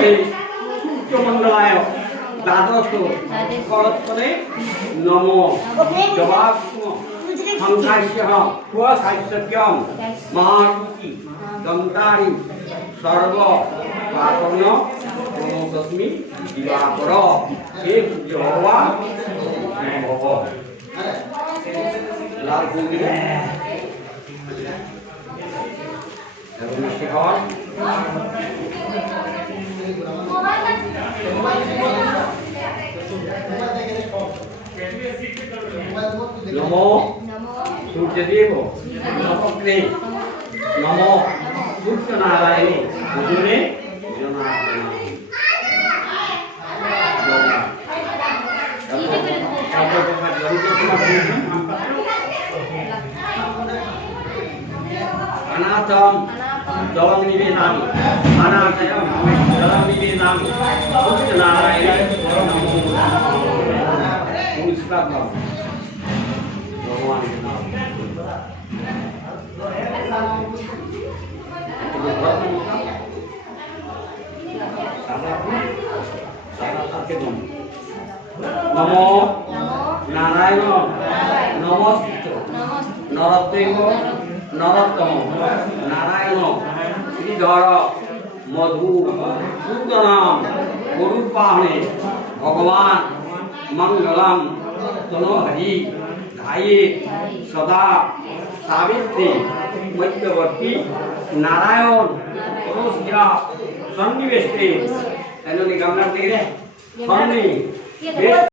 এই সূর্যমণ্ডলায় দ্বাদশ করত্তরে নম জবাস্ম সংখ্যাস্য সাহিত্যম মহারুচি দন্তারি সর্ব পাপন তস্মি দিবাকর হে সূর্য ভগবান ভব লাল ফুল দিলে এবং শেখর নমো সূর্যদেব নমস্তে নমো সূর্যনারায়ণে ভুজনে अनाथम जलम निवेदामि अनाथयम जलम निवेदामि सूर्य नारायण नमो नमस्कार भगवान के नाम नमो नारायण नमस्ते नरदेव नरोत्तम नारायण श्रीधर मधु सूदनम गुरुपाहने भगवान मंगलम तनोहरि धाये सदा सावित्री मध्यवर्ती नारायण तनुस्या सन्निवेष्टे तनो निगमन लिखे सन्नि